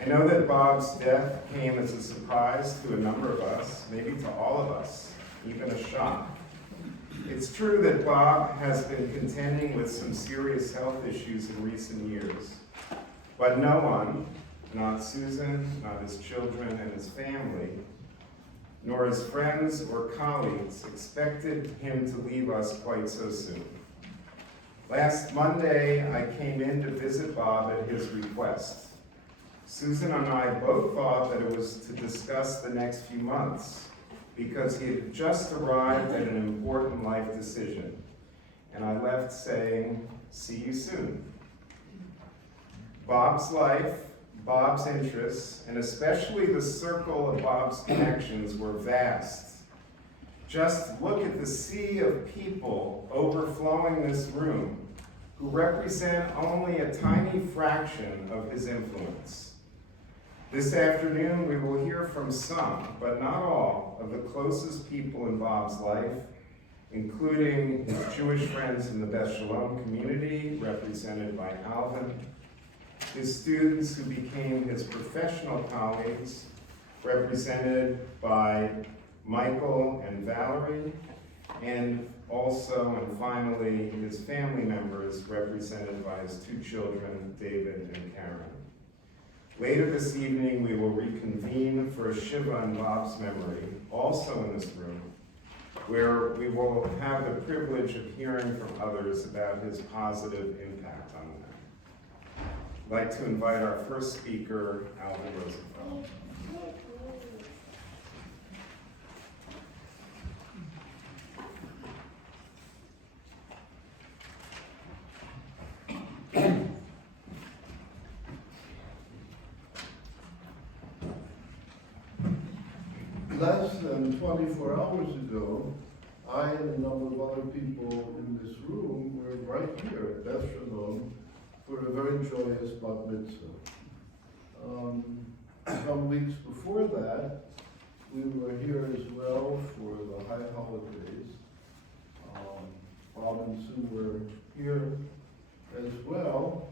I know that Bob's death came as a surprise to a number of us, maybe to all of us, even a shock. It's true that Bob has been contending with some serious health issues in recent years, but no one, not Susan, not his children and his family, nor his friends or colleagues expected him to leave us quite so soon. Last Monday, I came in to visit Bob at his request. Susan and I both thought that it was to discuss the next few months because he had just arrived at an important life decision. And I left saying, see you soon. Bob's life, Bob's interests, and especially the circle of Bob's connections were vast. Just look at the sea of people overflowing this room who represent only a tiny fraction of his influence. This afternoon, we will hear from some, but not all, of the closest people in Bob's life, including his Jewish friends in the Beth Shalom community, represented by Alvin, his students who became his professional colleagues, represented by Michael and Valerie, and also and finally his family members, represented by his two children, David and Karen. Later this evening, we will reconvene for a Shiva in Bob's memory, also in this room, where we will have the privilege of hearing from others about his positive impact on them. I'd like to invite our first speaker, Alvin Rosenfeld. Less than 24 hours ago, I and a number of other people in this room were right here at Beth Shalom for a very joyous bat mitzvah. Some weeks before that, we were here as well for the high holidays. Bob and Sue were here as well.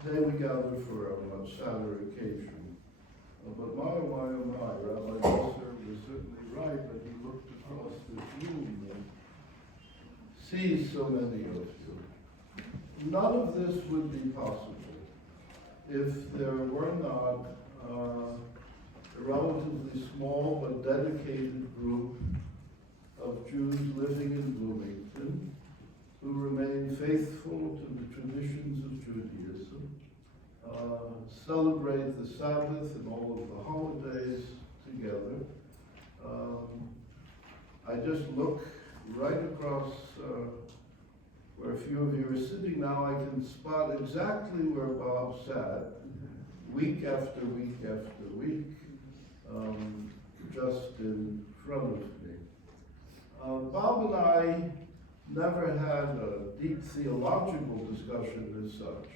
Today we gather for a sadder occasion. But my, Rabbi Busser was certainly right that he looked across this room and sees so many of you. None of this would be possible if there were not a relatively small but dedicated group of Jews living in Bloomington who remain faithful to the traditions of Judaism, celebrate the Sabbath and all of the holidays together. I just look right across where a few of you are sitting now. I can spot exactly where Bob sat, week after week after week, just in front of me. Bob and I never had a deep theological discussion as such.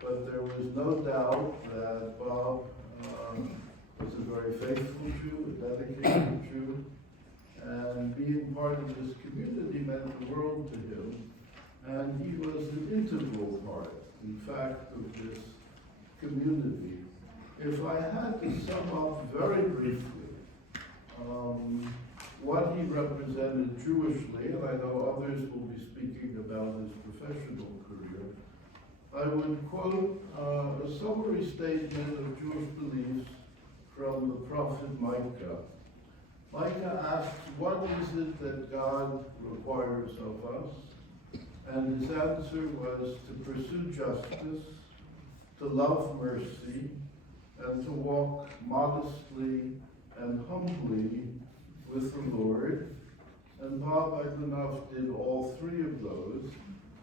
But there was no doubt that Bob was a very faithful Jew, a dedicated Jew, and being part of this community meant the world to him. And he was an integral part, in fact, of this community. If I had to sum up very briefly what he represented Jewishly, and I know others will be speaking about his professional career, I would quote a summary statement of Jewish beliefs from the prophet Micah. Micah asks, what is it that God requires of us? And his answer was to pursue justice, to love mercy, and to walk modestly and humbly with the Lord. And Bob Agranoff did all three of those.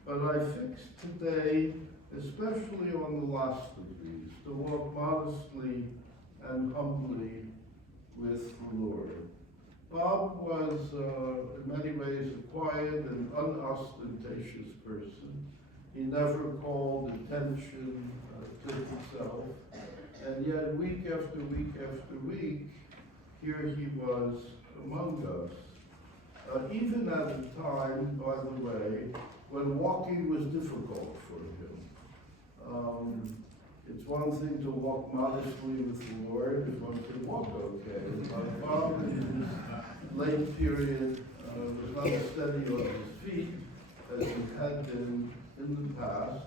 But I fixed today, especially on the last of these, to walk modestly and humbly with the Lord. Bob was, in many ways, a quiet and unostentatious person. He never called attention to himself. And yet, week after week after week, here he was among us. Even at a time, by the way, when walking was difficult for him. It's one thing to walk modestly with the Lord, it's one to walk okay. Bob, in his late period, was not steady on his feet as he had been in the past.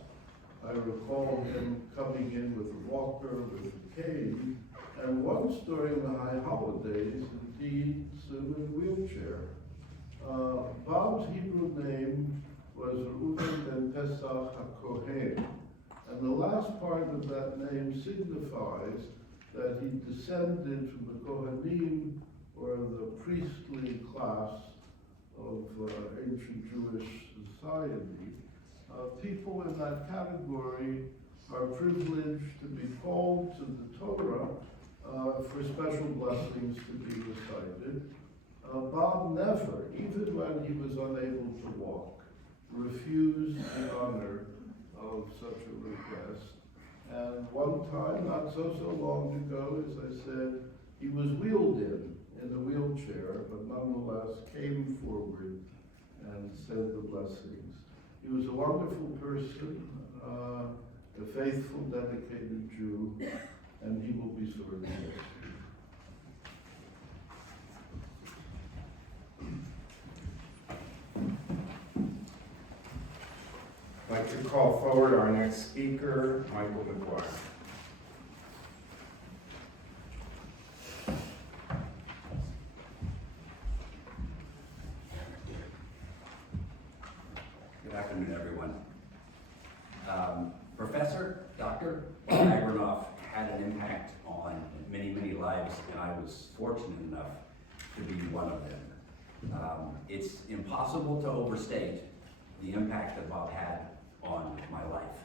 I recall him coming in with a walker, with a cane, and once during the high holidays, indeed, in a wheelchair. Bob's Hebrew name was Reuven ben Pesach HaKohen, and the last part of that name signifies that he descended from the Kohanim, or the priestly class of ancient Jewish society. People in that category are privileged to be called to the Torah for special blessings to be recited. Bob never, even when he was unable to walk, refused the honor of such a request. And one time, not so long ago, as I said, he was wheeled in a wheelchair, but nonetheless came forward and said the blessings. He was a wonderful person, a faithful, dedicated Jew, and he will be sorely missed. I'd like to call forward our next speaker, Michael McGuire. Good afternoon, everyone. Professor Dr. Agranoff had an impact on many, many lives, and I was fortunate enough to be one of them. It's impossible to overstate the impact that Bob had on my life.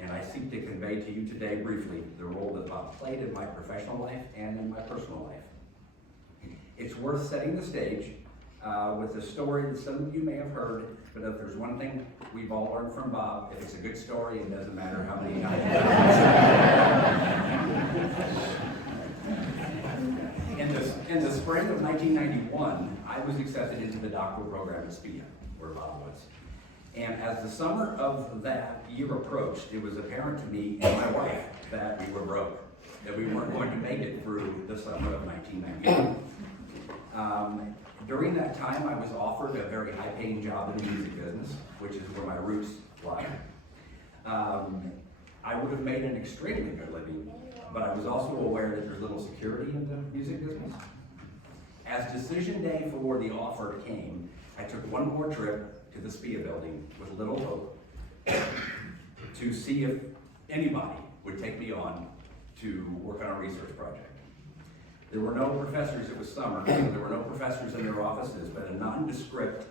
And I seek to convey to you today briefly the role that Bob played in my professional life and in my personal life. It's worth setting the stage with a story that some of you may have heard, but if there's one thing we've all learned from Bob, if it's a good story, it doesn't matter how many times. In the spring of 1991, I was accepted into the doctoral program at SPIA, where Bob was. And as the summer of that year approached, it was apparent to me and my wife that we were broke, that we weren't going to make it through the summer of 1991. During that time, I was offered a very high-paying job in the music business, which is where my roots lie. I would have made an extremely good living, but I was also aware that there's little security in the music business. As decision day for the offer came, I took one more trip to the SPIA building with little hope to see if anybody would take me on to work on a research project. There were no professors, it was summer, so there were no professors in their offices, but a nondescript,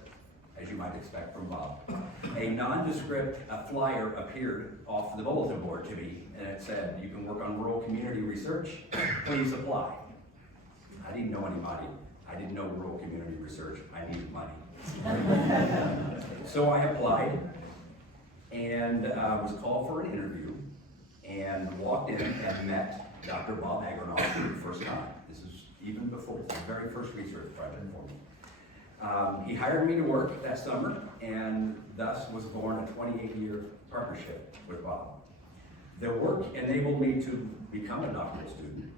as you might expect from Bob, a nondescript flyer appeared off the bulletin board to me, and it said, you can work on rural community research, please apply. I didn't know anybody. I didn't know rural community research. I needed money. So I applied and was called for an interview and walked in and met Dr. Bob Agranoff for the first time. This is even before, it's the very first research project for me. He hired me to work that summer, and thus was born a 28-year partnership with Bob. The work enabled me to become a doctoral student,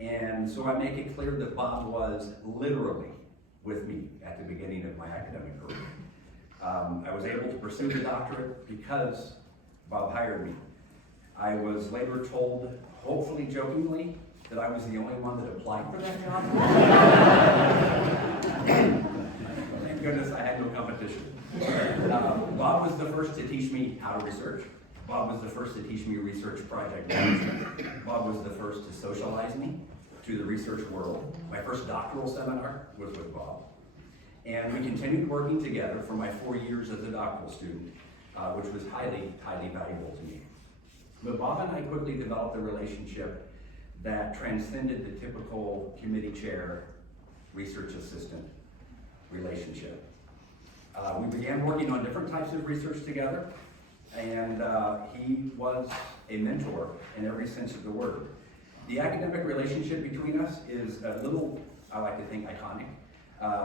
and so I make it clear that Bob was literally with me at the beginning of my academic career. I was able to pursue the doctorate because Bob hired me. I was later told, hopefully jokingly, that I was the only one that applied for that job. Thank goodness I had no competition. Bob was the first to teach me how to research. Bob was the first to teach me research project management. Bob was the first to socialize me to the research world. My first doctoral seminar was with Bob. And we continued working together for my 4 years as a doctoral student, which was highly, highly valuable to me. But Bob and I quickly developed a relationship that transcended the typical committee chair, research assistant relationship. We began working on different types of research together, and he was a mentor in every sense of the word. The academic relationship between us is a little, I like to think, iconic.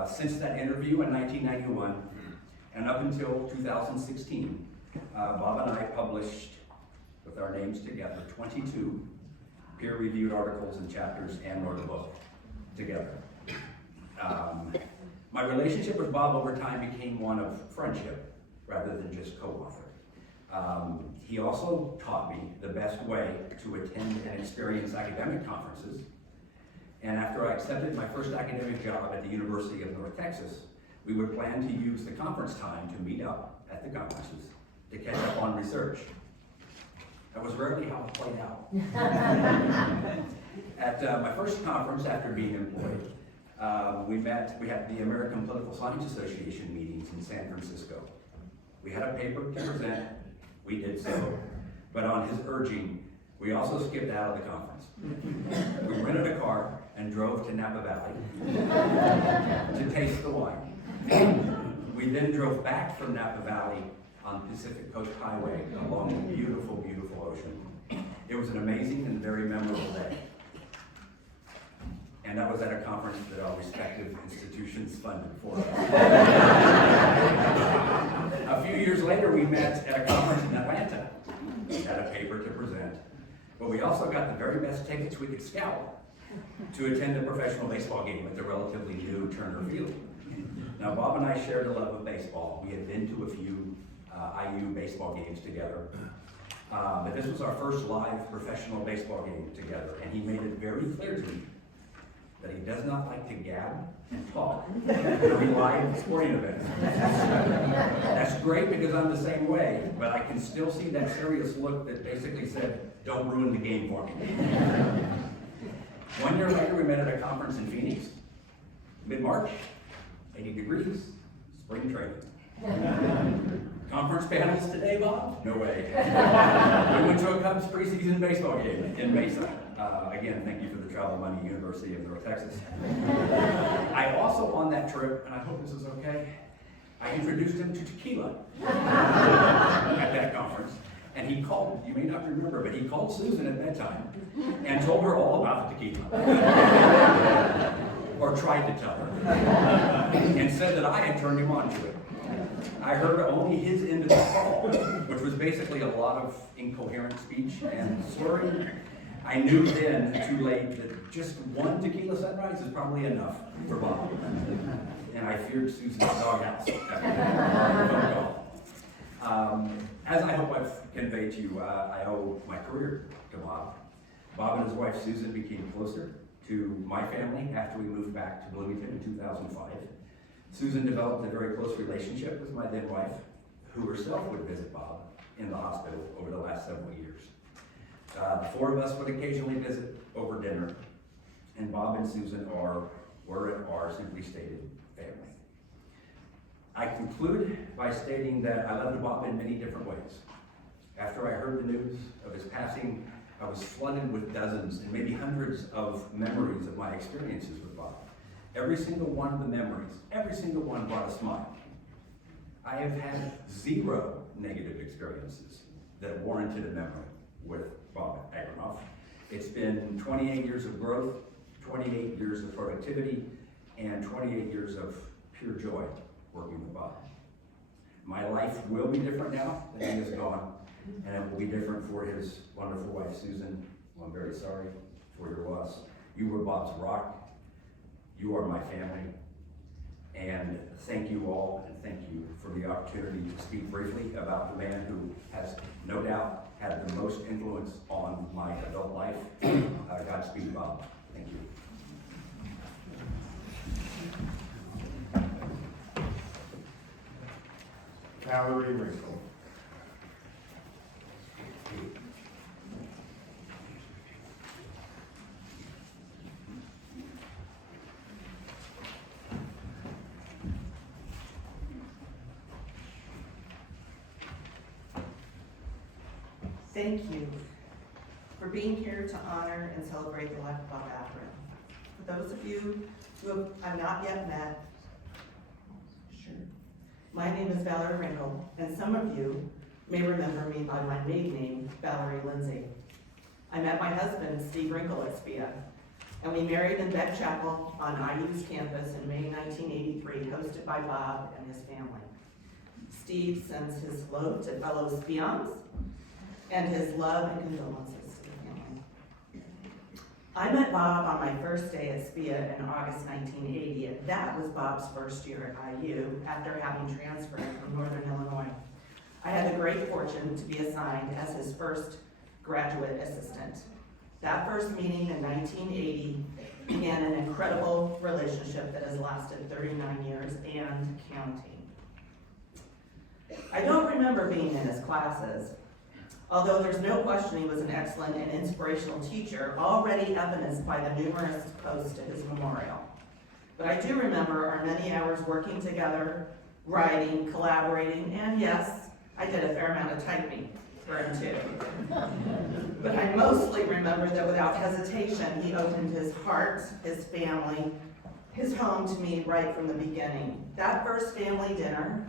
Since that interview in 1991, and up until 2016, Bob and I published, with our names together, 22 peer-reviewed articles and chapters and wrote a book together. My relationship with Bob over time became one of friendship rather than just co-author. He also taught me the best way to attend and experience academic conferences. And after I accepted my first academic job at the University of North Texas, we would plan to use the conference time to meet up at the conferences to catch up on research. That was rarely how it played out. At my first conference after being employed, we had the American Political Science Association meetings in San Francisco. We had a paper to present, we did so, but on his urging, we also skipped out of the conference. We rented a car and drove to Napa Valley to taste the wine. We then drove back from Napa Valley on Pacific Coast Highway along the beautiful, beautiful ocean. It was an amazing and very memorable day. And that was at a conference that our respective institutions funded for us. A few years later, we met at a conference in Atlanta. We had a paper to present, but we also got the very best tickets we could scout to attend a professional baseball game at the relatively new Turner Field. Now, Bob and I shared a love of baseball. We had been to a few IU baseball games together. But this was our first live professional baseball game together, and he made it very clear to me that he does not like to gab and talk during live sporting events. That's great because I'm the same way, but I can still see that serious look that basically said, don't ruin the game for me. 1 year later, we met at a conference in Phoenix, mid-March, 80 degrees, spring training. Conference panels today, Bob? No way. We went to a Cubs preseason baseball game in Mesa. Again, thank you for the travel money, University of North Texas. I also, on that trip, and I hope this is okay, I introduced him to tequila at that conference. And he called, you may not remember, but he called Susan at bedtime and told her all about the tequila. Or tried to tell her. And said that I had turned him on to it. I heard only his end of the call, which was basically a lot of incoherent speech and slurring. I knew then, too late, that just one tequila sunrise is probably enough for Bob. And I feared Susan's doghouse after that phone call. As I hope I've conveyed to you, I owe my career to Bob. Bob and his wife Susan became closer to my family after we moved back to Bloomington in 2005. Susan developed a very close relationship with my then wife, who herself would visit Bob in the hospital over the last several years. The four of us would occasionally visit over dinner, and Bob and Susan were and are simply stated family. I conclude by stating that I loved Bob in many different ways. After I heard the news of his passing, I was flooded with dozens and maybe hundreds of memories of my experiences with Bob. Every single one of the memories, every single one brought a smile. I have had 0 negative experiences that warranted a memory with Bob Agranoff. It's been 28 years of growth, 28 years of productivity, and 28 years of pure joy working with Bob. My life will be different now that he is gone, and it will be different for his wonderful wife, Susan. Well, I'm very sorry for your loss. You were Bob's rock. You are my family. And thank you all, and thank you for the opportunity to speak briefly about the man who has no doubt had the most influence on my adult life. Godspeed, Bob. Thank you. Valerie Wrinkle. Thank you for being here to honor and celebrate the life of Bob Agranoff. For those of you who I've not yet met, sure. My name is Valerie Wrinkle, and some of you may remember me by my maiden name, Valerie Lindsay. I met my husband, Steve Wrinkle, at SPIA, and we married in Beck Chapel on IU's campus in May 1983, hosted by Bob and his family. Steve sends his hello to fellow SPIANs and his love and condolences to the family. I met Bob on my first day at SPIA in August 1980, and that was Bob's first year at IU after having transferred from Northern Illinois. I had the great fortune to be assigned as his first graduate assistant. That first meeting in 1980 began an incredible relationship that has lasted 39 years and counting. I don't remember being in his classes, although there's no question he was an excellent and inspirational teacher, already evidenced by the numerous posts to his memorial. But I do remember our many hours working together, writing, collaborating, and yes, I did a fair amount of typing for him too. But I mostly remember that without hesitation, he opened his heart, his family, his home to me right from the beginning. That first family dinner,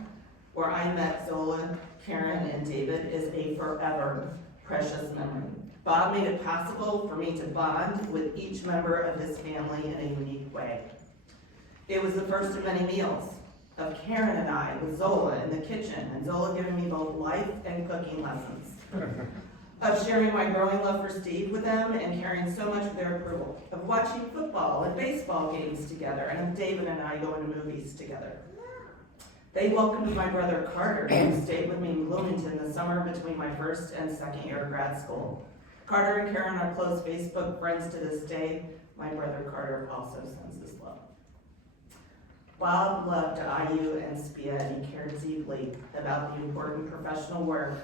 where I met Zola, Karen, and David, is a forever precious memory. Bob made it possible for me to bond with each member of his family in a unique way. It was the first of many meals of Karen and I with Zola in the kitchen, and Zola giving me both life and cooking lessons. Of sharing my growing love for Steve with them and caring so much for their approval. Of watching football and baseball games together, and of David and I going to movies together. They welcomed my brother Carter, who stayed with me in Bloomington the summer between my first and second year of grad school. Carter and Karen are close Facebook friends to this day. My brother Carter also sends his love. Bob loved IU and SPIA, and he cared deeply about the important professional work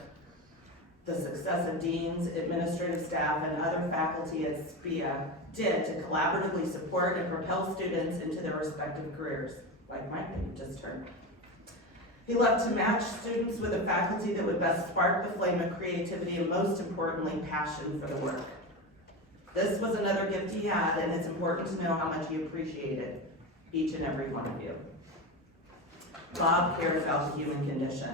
the success of deans, administrative staff, and other faculty at SPIA did to collaboratively support and propel students into their respective careers, like mine that you just heard. He loved to match students with a faculty that would best spark the flame of creativity and, most importantly, passion for the work. This was another gift he had, and it's important to know how much he appreciated each and every one of you. Bob cared about the human condition.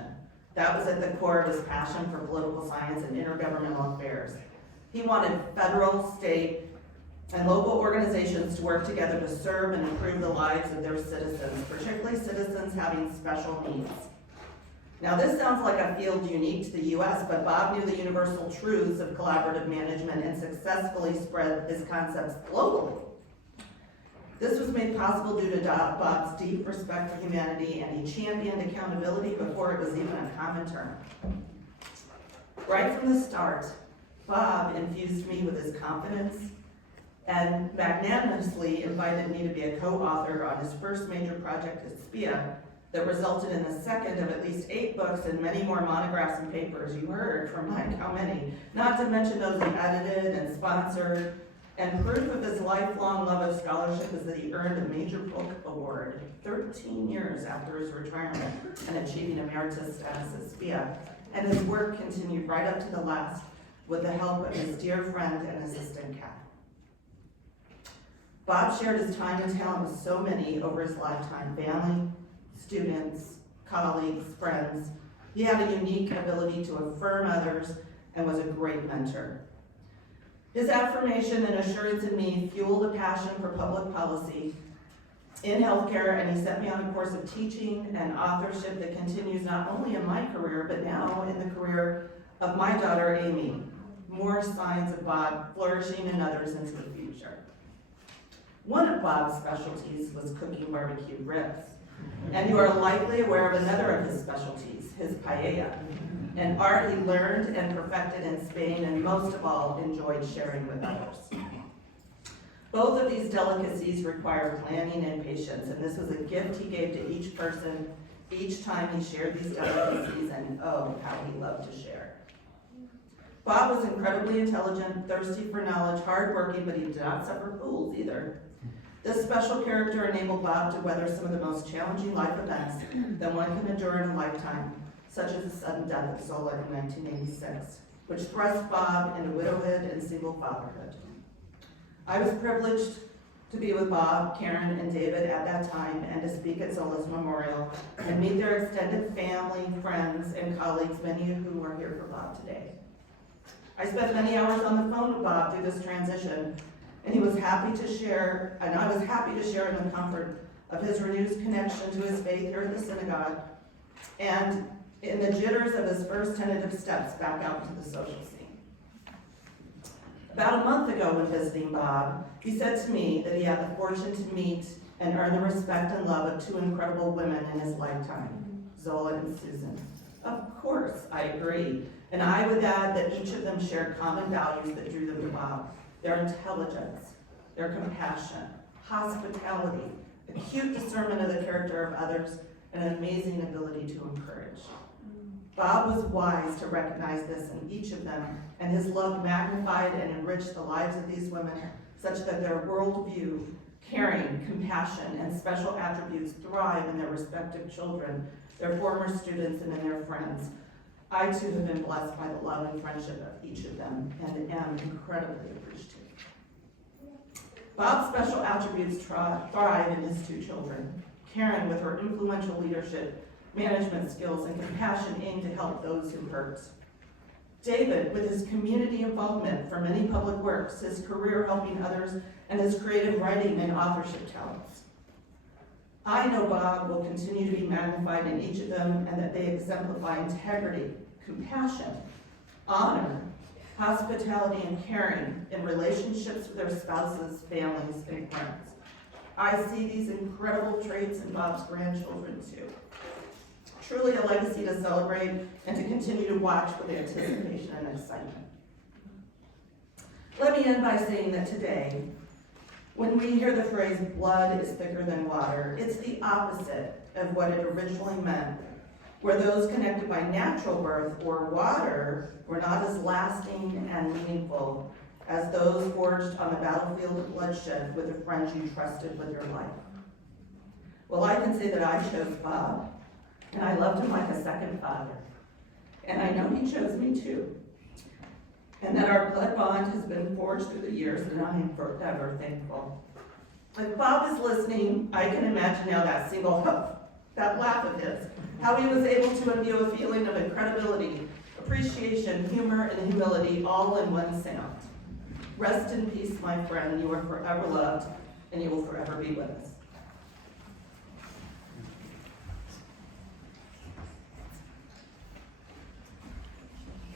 That was at the core of his passion for political science and intergovernmental affairs. He wanted federal, state, and local organizations to work together to serve and improve the lives of their citizens, particularly citizens having special needs. Now, this sounds like a field unique to the U.S., but Bob knew the universal truths of collaborative management and successfully spread his concepts globally. This was made possible due to Bob's deep respect for humanity, and he championed accountability before it was even a common term. Right from the start, Bob infused me with his confidence and magnanimously invited me to be a co-author on his first major project at SPIA that resulted in the second of at least 8 books and many more monographs and papers. You heard from Mike how many, not to mention those he edited and sponsored. And proof of his lifelong love of scholarship is that he earned a major book award 13 years after his retirement and achieving emeritus status at SPIA. And his work continued right up to the last with the help of his dear friend and assistant, Kat. Bob shared his time and talent with so many over his lifetime: family, students, colleagues, friends. He had a unique ability to affirm others and was a great mentor. His affirmation and assurance in me fueled a passion for public policy in healthcare, and he set me on a course of teaching and authorship that continues not only in my career, but now in the career of my daughter, Amy. More signs of Bob flourishing in others into the future. One of Bob's specialties was cooking barbecue ribs. And you are likely aware of another of his specialties, his paella, an art he learned and perfected in Spain and most of all enjoyed sharing with others. Both of these delicacies require planning and patience, and this was a gift he gave to each person each time he shared these delicacies, and oh, how he loved to share. Bob was incredibly intelligent, thirsty for knowledge, hardworking, but he did not suffer fools either. This special character enabled Bob to weather some of the most challenging life events that one can endure in a lifetime, such as the sudden death of Zola in 1986, which thrust Bob into widowhood and single fatherhood. I was privileged to be with Bob, Karen, and David at that time and to speak at Zola's memorial and meet their extended family, friends, and colleagues, many of whom are here for Bob today. I spent many hours on the phone with Bob through this transition, and he was happy to share, and I was happy to share in the comfort of his renewed connection to his faith here at the synagogue and in the jitters of his first tentative steps back out into the social scene. About a month ago when visiting Bob, he said to me that he had the fortune to meet and earn the respect and love of two incredible women in his lifetime, Zola and Susan. Of course, I agree, and I would add that each of them shared common values that drew them to Bob: their intelligence, their compassion, hospitality, acute discernment of the character of others, and an amazing ability to encourage. Bob was wise to recognize this in each of them, and his love magnified and enriched the lives of these women such that their worldview, caring, compassion, and special attributes thrive in their respective children, their former students, and in their friends. I too have been blessed by the love and friendship of each of them and am incredibly appreciative. Bob's special attributes thrive in his two children. Karen, with her influential leadership, management skills, and compassion aimed to help those who hurt. David, with his community involvement for many public works, his career helping others, and his creative writing and authorship talents. I know Bob will continue to be magnified in each of them and that they exemplify integrity, compassion, honor, hospitality, and caring in relationships with their spouses, families, and friends. I see these incredible traits in Bob's grandchildren too. Truly a legacy to celebrate and to continue to watch with anticipation and excitement. Let me end by saying that today, when we hear the phrase blood is thicker than water, it's the opposite of what it originally meant, where those connected by natural birth or water were not as lasting and meaningful as those forged on the battlefield of bloodshed with the friends you trusted with your life. Well, I can say that I chose Bob, and I loved him like a second father. And I know he chose me too. And that our blood bond has been forged through the years, and I am forever thankful. If Bob is listening, I can imagine now that single huff, that laugh of his, how he was able to imbue a feeling of incredibility, appreciation, humor, and humility all in one sound. Rest in peace, my friend. You are forever loved, and you will forever be with us.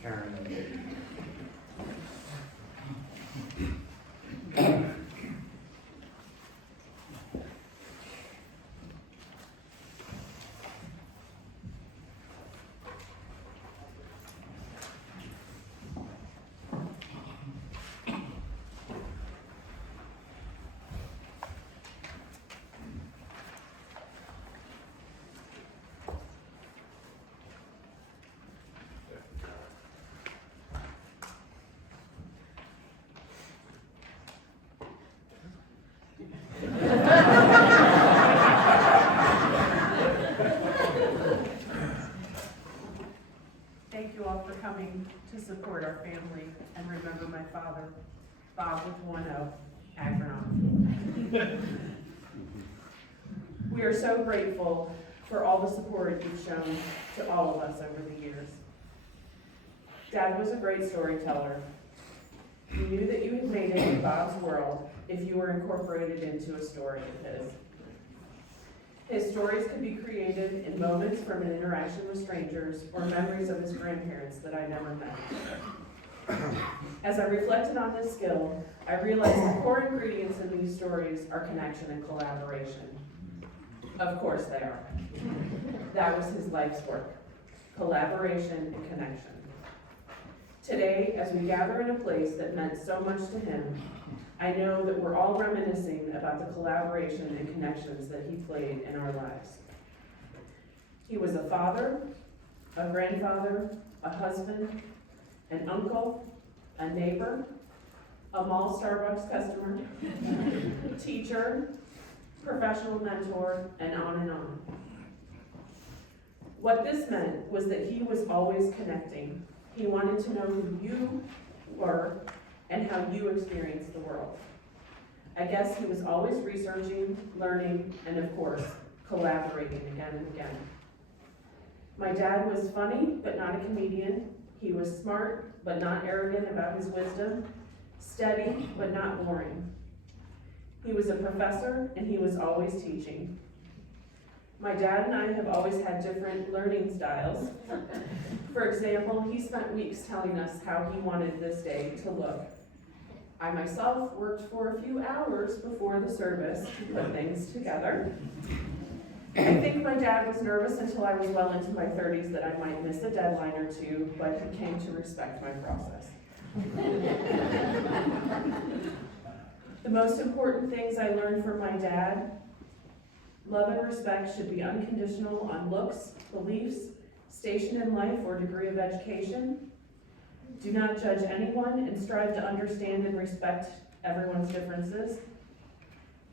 Karen. Thank you all for coming to support our family and remember my father, Bob with one O, Agranoff. We are so grateful for all the support you've shown to all of us over the years. Dad was a great storyteller. You knew that you had made it in Bob's world if you were incorporated into a story of his. His stories could be created in moments from an interaction with strangers or memories of his grandparents that I never met. As I reflected on this skill, I realized the core ingredients in these stories are connection and collaboration. Of course they are. That was his life's work, collaboration and connection. Today, as we gather in a place that meant so much to him, I know that we're all reminiscing about the collaboration and connections that he played in our lives. He was a father, a grandfather, a husband, an uncle, a neighbor, a mall Starbucks customer, teacher, professional mentor, and on and on. What this meant was that he was always connecting. He wanted to know who you were and how you experienced the world. I guess he was always researching, learning, and of course, collaborating again and again. My dad was funny, but not a comedian. He was smart, but not arrogant about his wisdom. Steady, but not boring. He was a professor, and he was always teaching. My dad and I have always had different learning styles. For example, he spent weeks telling us how he wanted this day to look. I myself worked for a few hours before the service to put things together. I think my dad was nervous until I was well into my 30s that I might miss a deadline or two, but he came to respect my process. The most important things I learned from my dad: love and respect should be unconditional on looks, beliefs, station in life, or degree of education. Do not judge anyone and strive to understand and respect everyone's differences.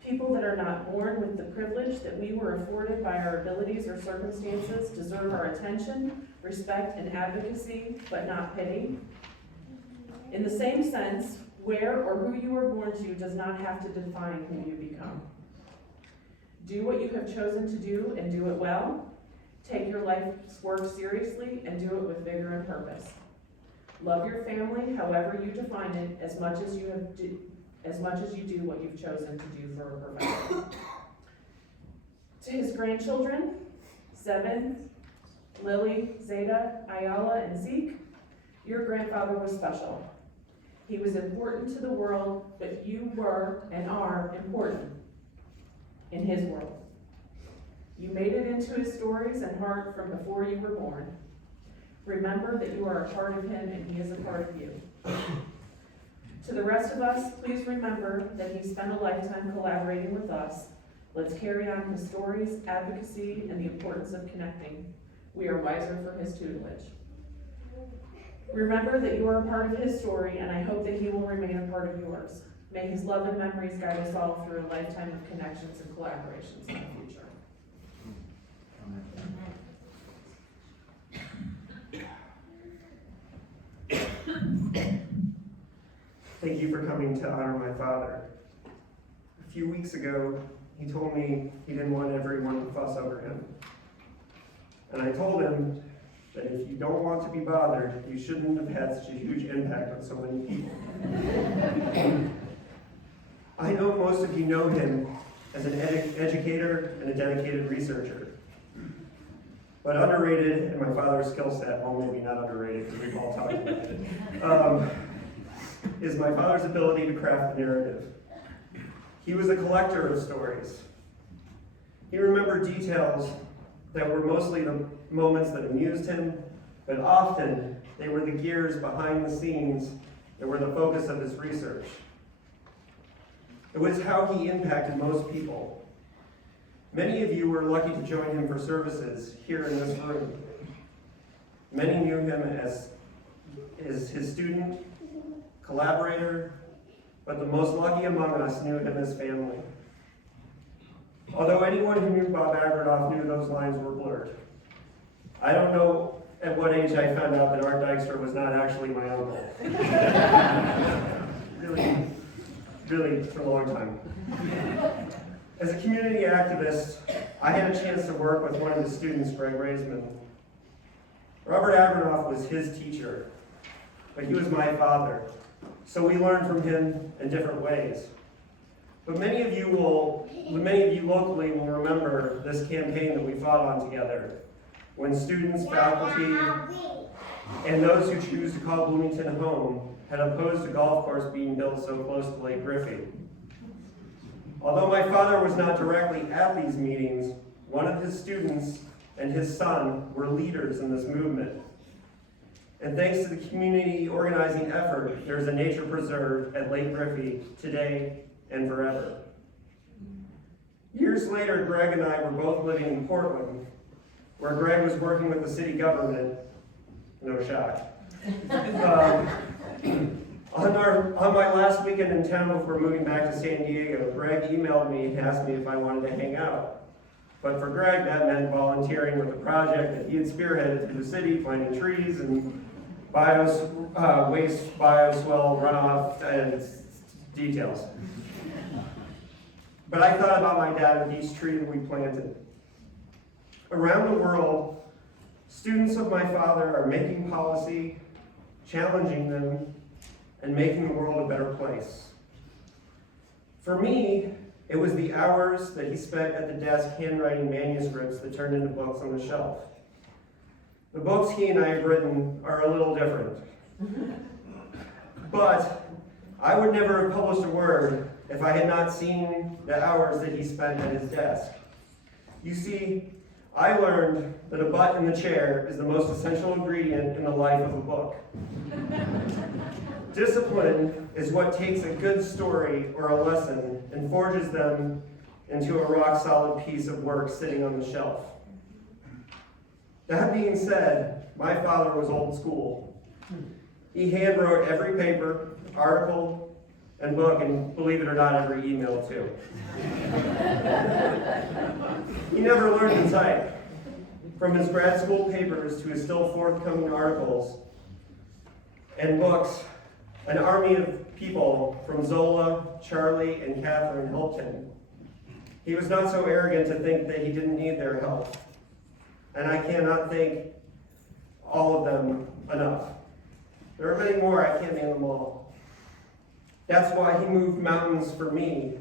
People that are not born with the privilege that we were afforded by our abilities or circumstances deserve our attention, respect, and advocacy, but not pity. In the same sense, where or who you were born to does not have to define who you become. Do what you have chosen to do and do it well. Take your life's work seriously and do it with vigor and purpose. Love your family, however you define it, as much as you do what you've chosen to do for a profession. To his grandchildren, Zevin, Lily, Zeta, Ayala, and Zeke, your grandfather was special. He was important to the world, but you were and are important in his world. You made it into his stories and heart from before you were born. Remember that you are a part of him and he is a part of you. To the rest of us, please remember that he spent a lifetime collaborating with us. Let's carry on his stories, advocacy, and the importance of connecting. We are wiser for his tutelage. Remember that you are a part of his story, and I hope that he will remain a part of yours. May his love and memories guide us all through a lifetime of connections and collaborations in the future. Thank you for coming to honor my father. A few weeks ago, he told me he didn't want everyone to fuss over him. And I told him that if you don't want to be bothered, you shouldn't have had such a huge impact on so many people. I know most of you know him as an educator and a dedicated researcher. But underrated, and my father's skill set, well, maybe not underrated because we've all talked about it, is my father's ability to craft the narrative. He was a collector of stories. He remembered details that were mostly the moments that amused him, but often they were the gears behind the scenes that were the focus of his research. It was how he impacted most people. Many of you were lucky to join him for services here in this room. Many knew him as his student, collaborator, but the most lucky among us knew him as family. Although anyone who knew Bob Agranoff knew those lines were blurred. I don't know at what age I found out that Art Dykstra was not actually my uncle. Really, for a long time. As a community activist, I had a chance to work with one of his students, Greg Raisman. Robert Agranoff was his teacher, but he was my father, so we learned from him in different ways. But many of you locally will remember this campaign that we fought on together, when students, faculty, and those who choose to call Bloomington home had opposed a golf course being built so close to Lake Griffey. Although my father was not directly at these meetings, one of his students, and his son were leaders in this movement. And thanks to the community organizing effort, there's a nature preserve at Lake Griffey today and forever. Years later, Greg and I were both living in Portland, where Greg was working with the city government. No shock. On my last weekend in town before moving back to San Diego, Greg emailed me and asked me if I wanted to hang out. But for Greg, that meant volunteering with a project that he had spearheaded through the city, planting trees and waste, bioswale, runoff, and details. But I thought about my dad and each tree that we planted. Around the world, students of my father are making policy, challenging them, and making the world a better place. For me, it was the hours that he spent at the desk handwriting manuscripts that turned into books on the shelf. The books he and I have written are a little different. But I would never have published a word if I had not seen the hours that he spent at his desk. You see, I learned that a butt in the chair is the most essential ingredient in the life of a book. Discipline is what takes a good story or a lesson and forges them into a rock-solid piece of work sitting on the shelf. That being said, my father was old school. He handwrote every paper, article, and book, and believe it or not, every email too. He never learned to type. From his grad school papers to his still forthcoming articles and books, an army of people from Zola, Charlie, and Catherine helped him. He was not so arrogant to think that he didn't need their help. And I cannot thank all of them enough. There are many more, I can't name them all. That's why he moved mountains for me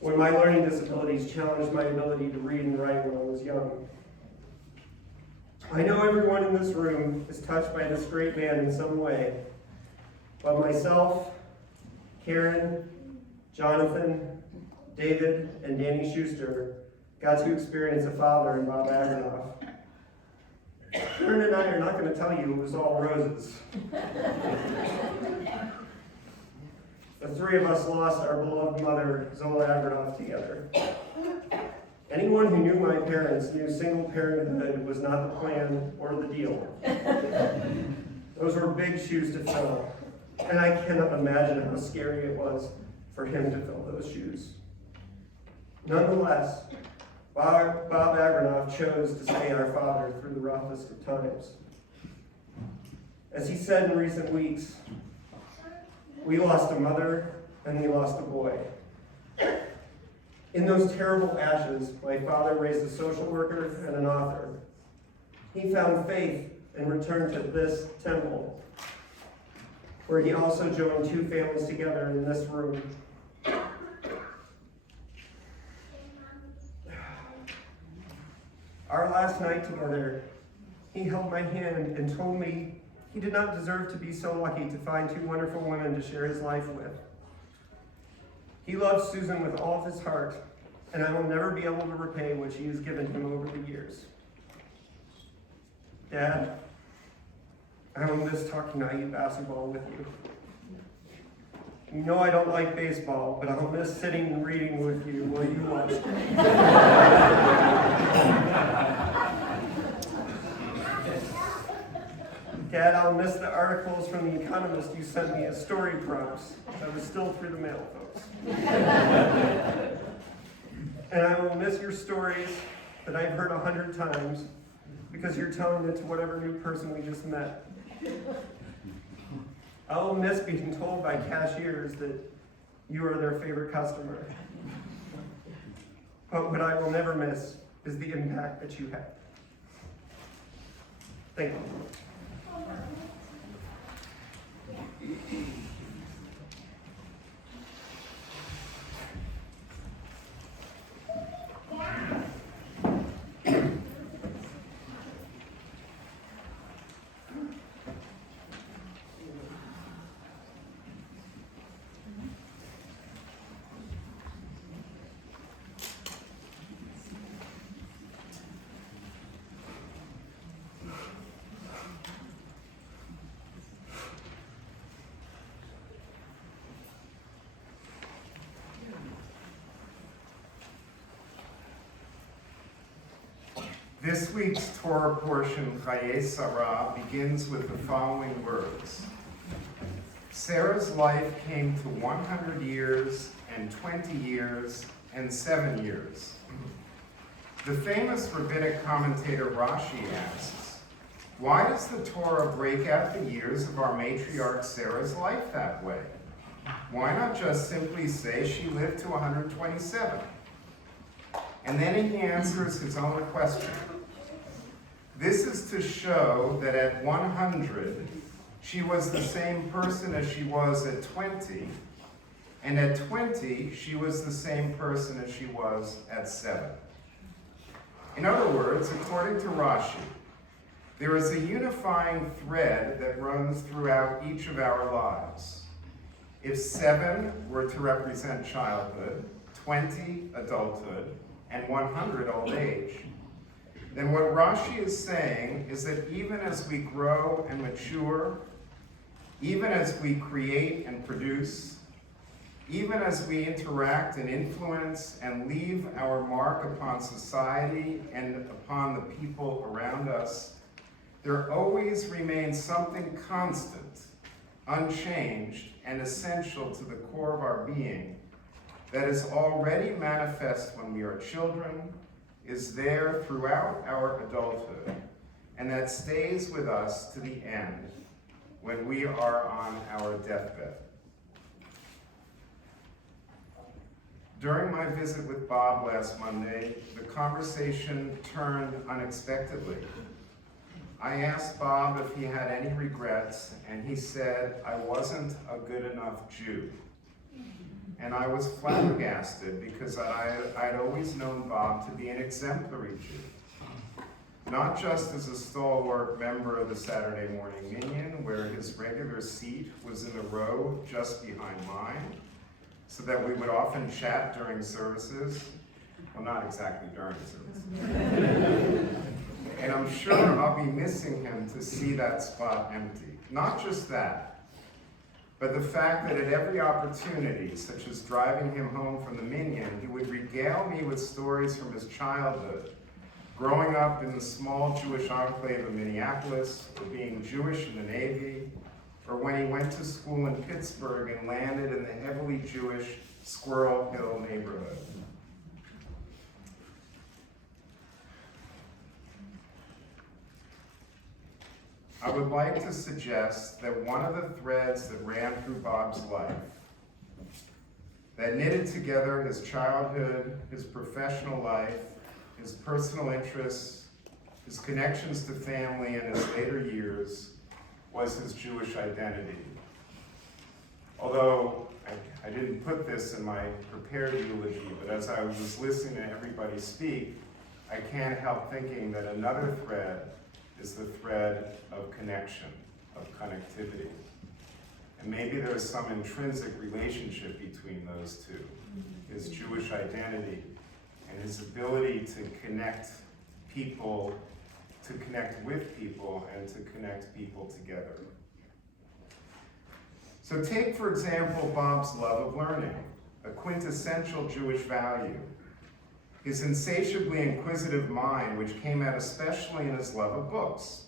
when my learning disabilities challenged my ability to read and write when I was young. I know everyone in this room is touched by this great man in some way, but myself, Karen, Jonathan, David, and Danny Schuster got to experience a father in Bob Agranoff. Karen and I are not going to tell you it was all roses. The three of us lost our beloved mother, Zola Agranoff, together. Anyone who knew my parents knew single parenthood was not the plan or the deal. Those were big shoes to fill, and I cannot imagine how scary it was for him to fill those shoes. Nonetheless, Bob Agranoff chose to stay our father through the roughest of times. As he said in recent weeks, we lost a mother and we lost a boy. In those terrible ashes, my father raised a social worker and an author. He found faith and returned to this temple, where he also joined two families together in this room. Our last night together, he held my hand and told me he did not deserve to be so lucky to find two wonderful women to share his life with. He loves Susan with all of his heart, and I will never be able to repay what she has given him over the years. Dad, I will miss talking IU basketball with you. You know I don't like baseball, but I'll miss sitting and reading with you while you watch. Dad, I'll miss the articles from The Economist you sent me as story prompts. I was still through the mail, folks. And I will miss your stories that I've heard 100 times because you're telling it to whatever new person we just met. I will miss being told by cashiers that you are their favorite customer. But what I will never miss is the impact that you have. Thank you. This week's Torah portion, Chaye Sarah, begins with the following words. Sarah's life came to 100 years and 20 years and 7 years. The famous rabbinic commentator Rashi asks, why does the Torah break out the years of our matriarch Sarah's life that way? Why not just simply say she lived to 127? And then he answers his own question. This is to show that at 100, she was the same person as she was at 20, and at 20, she was the same person as she was at 7. In other words, according to Rashi, there is a unifying thread that runs throughout each of our lives. If 7 were to represent childhood, 20 adulthood, and 100 old age, then what Rashi is saying is that even as we grow and mature, even as we create and produce, even as we interact and influence and leave our mark upon society and upon the people around us, there always remains something constant, unchanged, and essential to the core of our being that is already manifest when we are children, is there throughout our adulthood, and that stays with us to the end when we are on our deathbed. During my visit with Bob last Monday, the conversation turned unexpectedly. I asked Bob if he had any regrets, and he said I wasn't a good enough Jew. And I was flabbergasted because I'd always known Bob to be an exemplary Jew. Not just as a stalwart member of the Saturday Morning Minyan, where his regular seat was in the row just behind mine, so that we would often chat during services. Well, not exactly during services. And I'm sure I'll be missing him to see that spot empty. Not just that, but the fact that at every opportunity, such as driving him home from the Minyan, he would regale me with stories from his childhood, growing up in the small Jewish enclave of Minneapolis, or being Jewish in the Navy, or when he went to school in Pittsburgh and landed in the heavily Jewish Squirrel Hill neighborhood. I would like to suggest that one of the threads that ran through Bob's life, that knitted together his childhood, his professional life, his personal interests, his connections to family, and his later years, was his Jewish identity. Although I didn't put this in my prepared eulogy, but as I was listening to everybody speak, I can't help thinking that another thread is the thread of connection, of connectivity. And maybe there's some intrinsic relationship between those two, his Jewish identity and his ability to connect people, to connect with people, and to connect people together. So take, for example, Bob's love of learning, a quintessential Jewish value. His insatiably inquisitive mind, which came out especially in his love of books.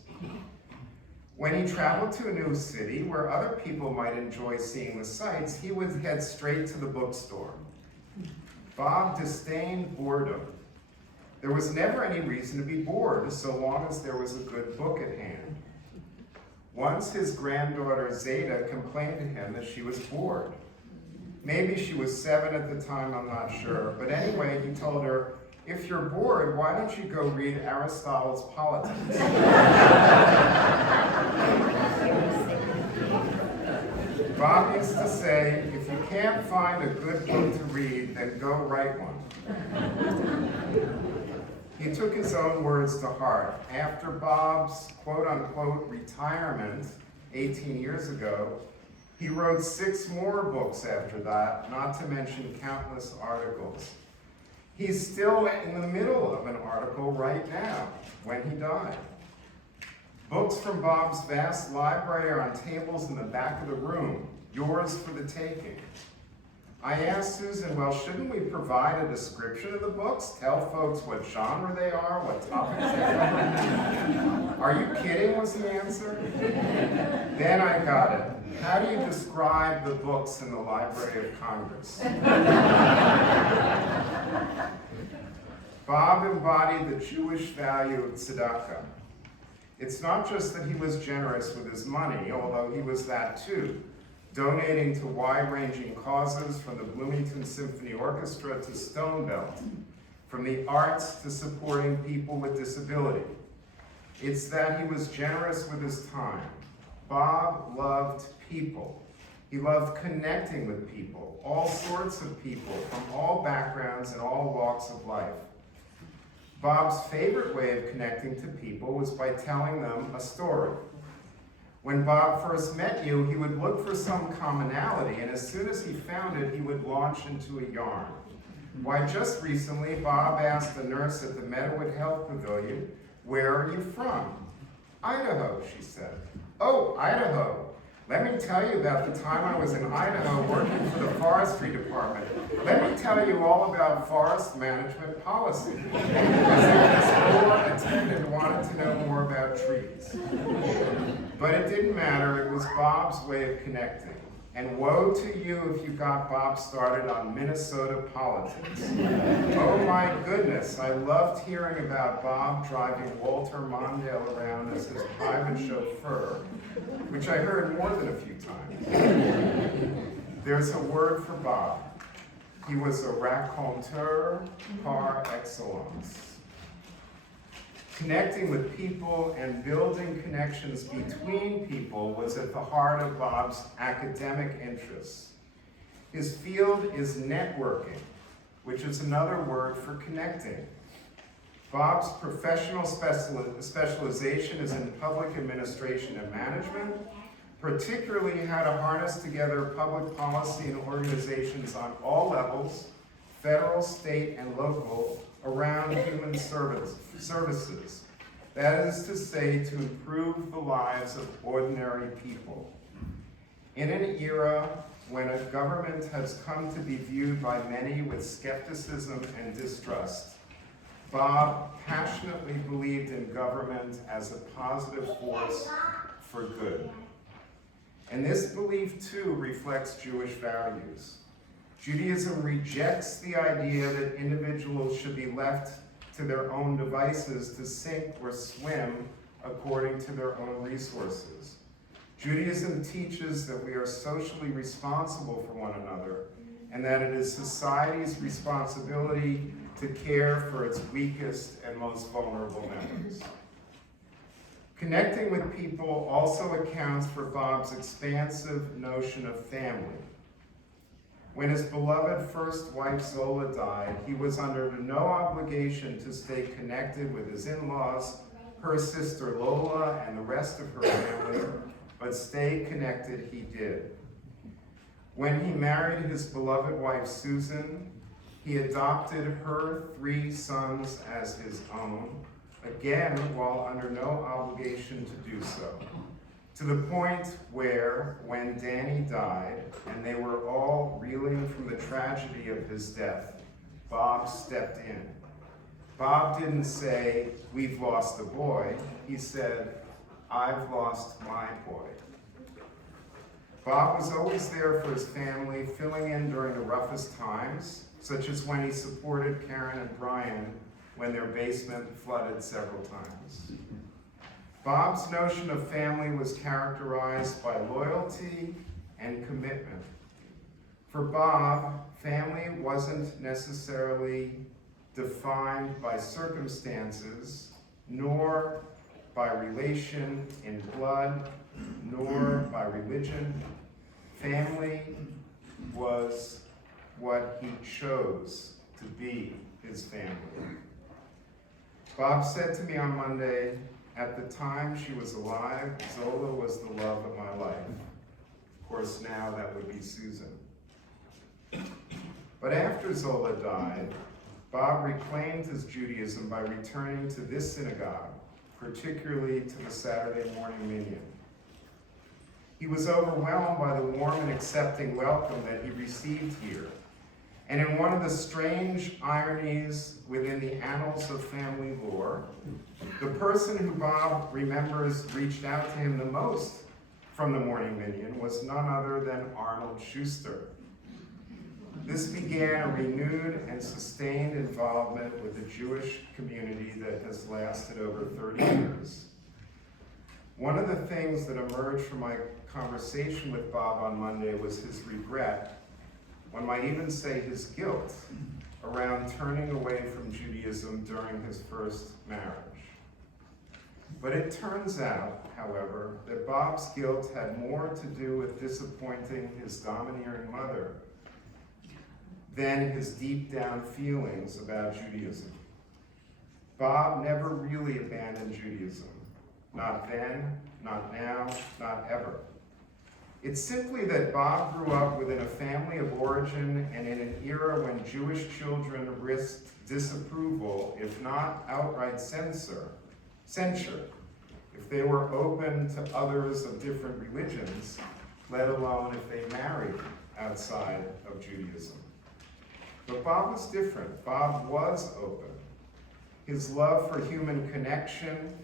When he traveled to a new city where other people might enjoy seeing the sights, he would head straight to the bookstore. Bob disdained boredom. There was never any reason to be bored so long as there was a good book at hand. Once his granddaughter Zeta complained to him that she was bored. Maybe she was 7 at the time, I'm not sure. But anyway, he told her, if you're bored, why don't you go read Aristotle's Politics? Bob used to say, if you can't find a good book to read, then go write one. He took his own words to heart. After Bob's quote-unquote retirement 18 years ago, he wrote 6 more books after that, not to mention countless articles. He's still in the middle of an article right now, when he died. Books from Bob's vast library are on tables in the back of the room, yours for the taking. I asked Susan, well, shouldn't we provide a description of the books? Tell folks what genre they are, what topics they cover? Are you kidding, was the answer. Then I got it. How do you describe the books in the Library of Congress? Bob embodied the Jewish value of tzedakah. It's not just that he was generous with his money, although he was that too, donating to wide-ranging causes from the Bloomington Symphony Orchestra to Stone Belt, from the arts to supporting people with disability. It's that he was generous with his time. Bob loved people. He loved connecting with people, all sorts of people from all backgrounds and all walks of life. Bob's favorite way of connecting to people was by telling them a story. When Bob first met you, he would look for some commonality, and as soon as he found it, he would launch into a yarn. Why, just recently, Bob asked the nurse at the Meadowood Health Pavilion, "Where are you from?" "Idaho," she said. "Oh, Idaho. Let me tell you about the time I was in Idaho working for the forestry department. Let me tell you all about forest management policy." As if this poor attendant wanted to know more about trees. But it didn't matter, it was Bob's way of connecting. And woe to you if you got Bob started on Minnesota politics. Oh my goodness, I loved hearing about Bob driving Walter Mondale around as his private chauffeur, which I heard more than a few times. There's a word for Bob. He was a raconteur par excellence. Connecting with people and building connections between people was at the heart of Bob's academic interests. His field is networking, which is another word for connecting. Bob's professional specialization is in public administration and management, particularly how to harness together public policy and organizations on all levels, federal, state, and local, around human services. That is to say, to improve the lives of ordinary people. In an era when a government has come to be viewed by many with skepticism and distrust, Bob passionately believed in government as a positive force for good. And this belief, too, reflects Jewish values. Judaism rejects the idea that individuals should be left to their own devices to sink or swim according to their own resources. Judaism teaches that we are socially responsible for one another, and that it is society's responsibility to care for its weakest and most vulnerable members. Connecting with people also accounts for Bob's expansive notion of family. When his beloved first wife Zola died, he was under no obligation to stay connected with his in-laws, her sister Lola, and the rest of her family, but stay connected he did. When he married his beloved wife Susan, he adopted her 3 sons as his own, again while under no obligation to do so. To the point where, when Danny died, and they were all reeling from the tragedy of his death, Bob stepped in. Bob didn't say, "We've lost a boy." He said, "I've lost my boy." Bob was always there for his family, filling in during the roughest times, such as when he supported Karen and Brian when their basement flooded several times. Bob's notion of family was characterized by loyalty and commitment. For Bob, family wasn't necessarily defined by circumstances, nor by relation in blood, nor by religion. Family was what he chose to be his family. Bob said to me on Monday, "At the time she was alive, Zola was the love of my life." Of course, now that would be Susan. But after Zola died, Bob reclaimed his Judaism by returning to this synagogue, particularly to the Saturday morning minyan. He was overwhelmed by the warm and accepting welcome that he received here. And in one of the strange ironies within the annals of family lore, the person who Bob remembers reached out to him the most from the Morning Minion was none other than Arnold Schuster. This began a renewed and sustained involvement with the Jewish community that has lasted over 30 years. One of the things that emerged from my conversation with Bob on Monday was his regret, one might even say his guilt, around turning away from Judaism during his first marriage. But it turns out, however, that Bob's guilt had more to do with disappointing his domineering mother than his deep down feelings about Judaism. Bob never really abandoned Judaism. Not then, not now, not ever. It's simply that Bob grew up within a family of origin and in an era when Jewish children risked disapproval, if not outright censure, if they were open to others of different religions, let alone if they married outside of Judaism. But Bob was different. Bob was open. His love for human connection,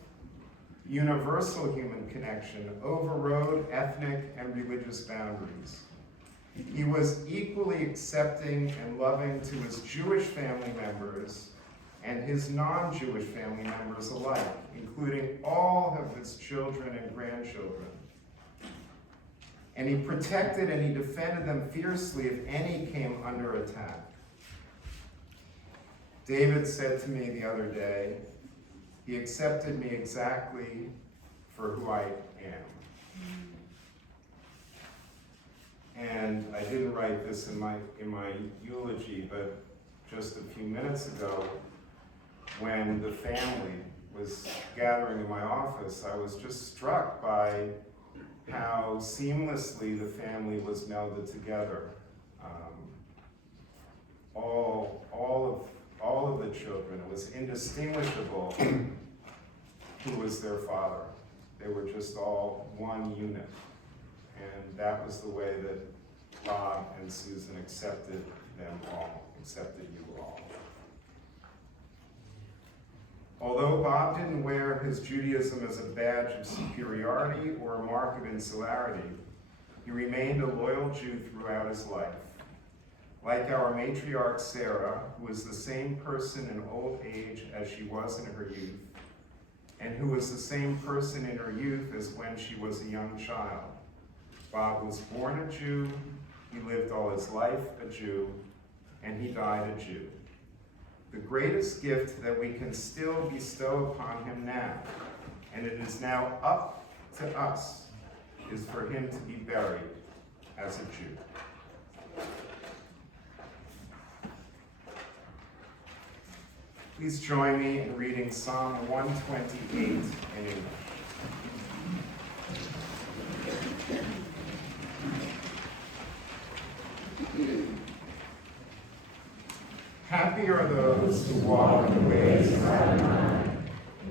universal human connection, overrode ethnic and religious boundaries. He was equally accepting and loving to his Jewish family members and his non-Jewish family members alike, including all of his children and grandchildren. And he protected and he defended them fiercely if any came under attack. David said to me the other day, he accepted me exactly for who I am. And I didn't write this in my eulogy, but just a few minutes ago, when the family was gathering in my office, I was just struck by how seamlessly the family was melded together. All of the children, it was indistinguishable who was their father. They were just all one unit. And that was the way that Bob and Susan accepted them all, accepted you all. Although Bob didn't wear his Judaism as a badge of superiority or a mark of insularity, he remained a loyal Jew throughout his life. Like our matriarch Sarah, who was the same person in old age as she was in her youth, and who was the same person in her youth as when she was a young child. Bob was born a Jew, he lived all his life a Jew, and he died a Jew. The greatest gift that we can still bestow upon him now, and it is now up to us, is for him to be buried as a Jew. Please join me in reading Psalm 128 in English. Happy are those who walk in the ways of Adonai.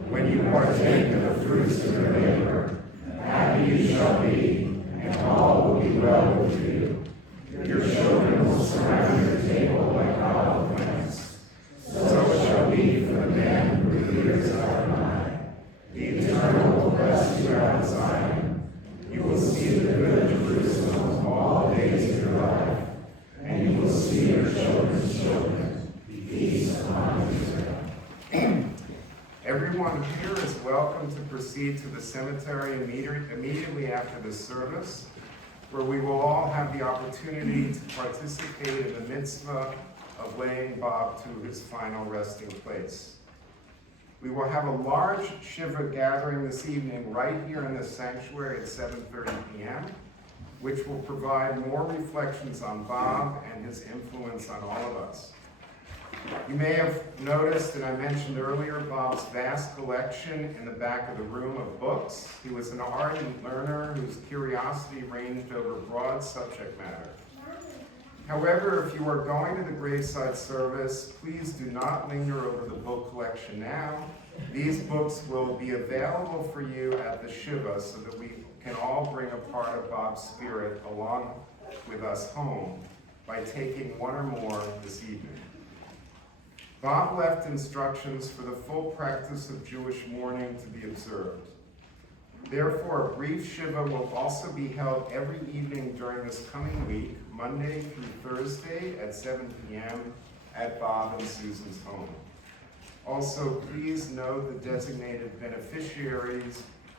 When you partake of the fruits of your labor, happy you shall be, and all will be well with you. Your children will surround your table like olive plants. So it shall be for the man who reveres Adonai. The Eternal will bless you out of Zion. You will see the good Jerusalem all the days of your life, and you will see your children's children. Peace upon Israel. Everyone here is welcome to proceed to the cemetery immediately after this service, where we will all have the opportunity to participate in the mitzvah of laying Bob to his final resting place. We will have a large Shiva gathering this evening right here in the sanctuary at 7:30 p.m., which will provide more reflections on Bob and his influence on all of us. You may have noticed, and I mentioned earlier, Bob's vast collection in the back of the room of books. He was an ardent learner whose curiosity ranged over broad subject matter. However, if you are going to the graveside service, please do not linger over the book collection now. These books will be available for you at the Shiva so that we can all bring a part of Bob's spirit along with us home by taking one or more this evening. Bob left instructions for the full practice of Jewish mourning to be observed. Therefore, a brief Shiva will also be held every evening during this coming week, Monday through Thursday at 7 p.m. at Bob and Susan's home. Also, please note the designated beneficiary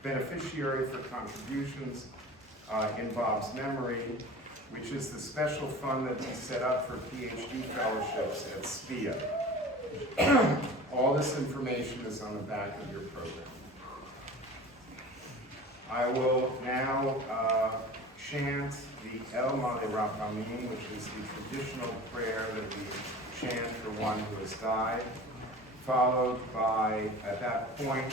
for contributions in Bob's memory, which is the special fund that we set up for PhD fellowships at SPIA. All this information is on the back of your program. I will now chant the El Male Rachamim, which is the traditional prayer that we chant for one who has died, followed by, at that point,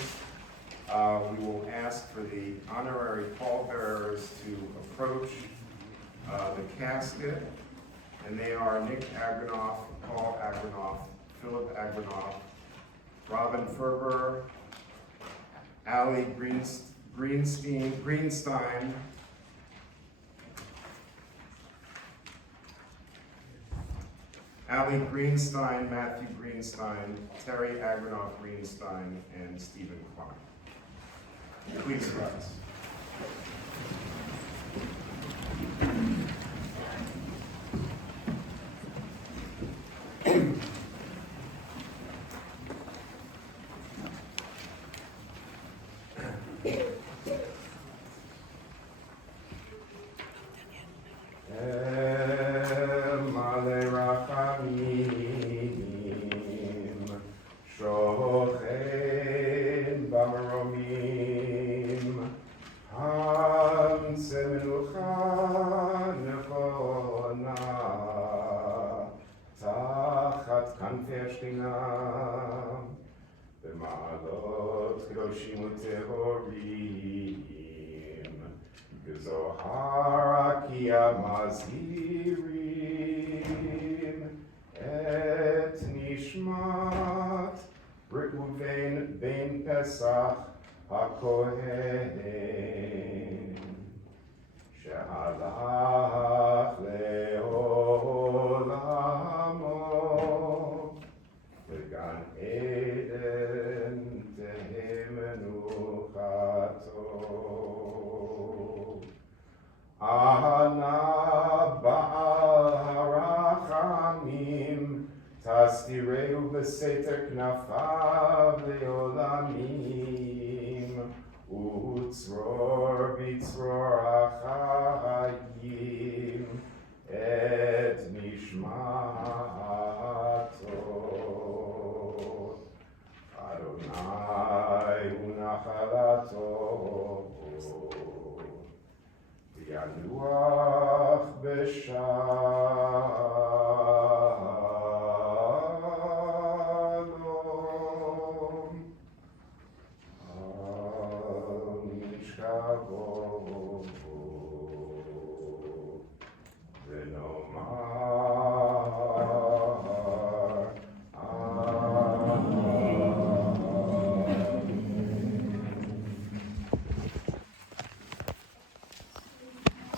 we will ask for the honorary pallbearers to approach the casket, and they are Nick Agranoff, Paul Agranoff, Philip Agranoff, Robin Ferber, Ali Greenstein, Ali Greenstein, Matthew Greenstein, Terry Agranoff Greenstein, and Stephen Klein. Please rise. Pesach HaKohen Shehalach Le'olamo V'gan Eden Tehei Menuchato Ana Ba'al HaRachamim Tastireu B'Seter Knafav Le'olamim Utzror B'Tzror Achayim Et Nishmato Adonai Unachalato V'yanuach B'Shalom Nishkavo V'nomar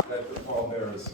Let the pallbearers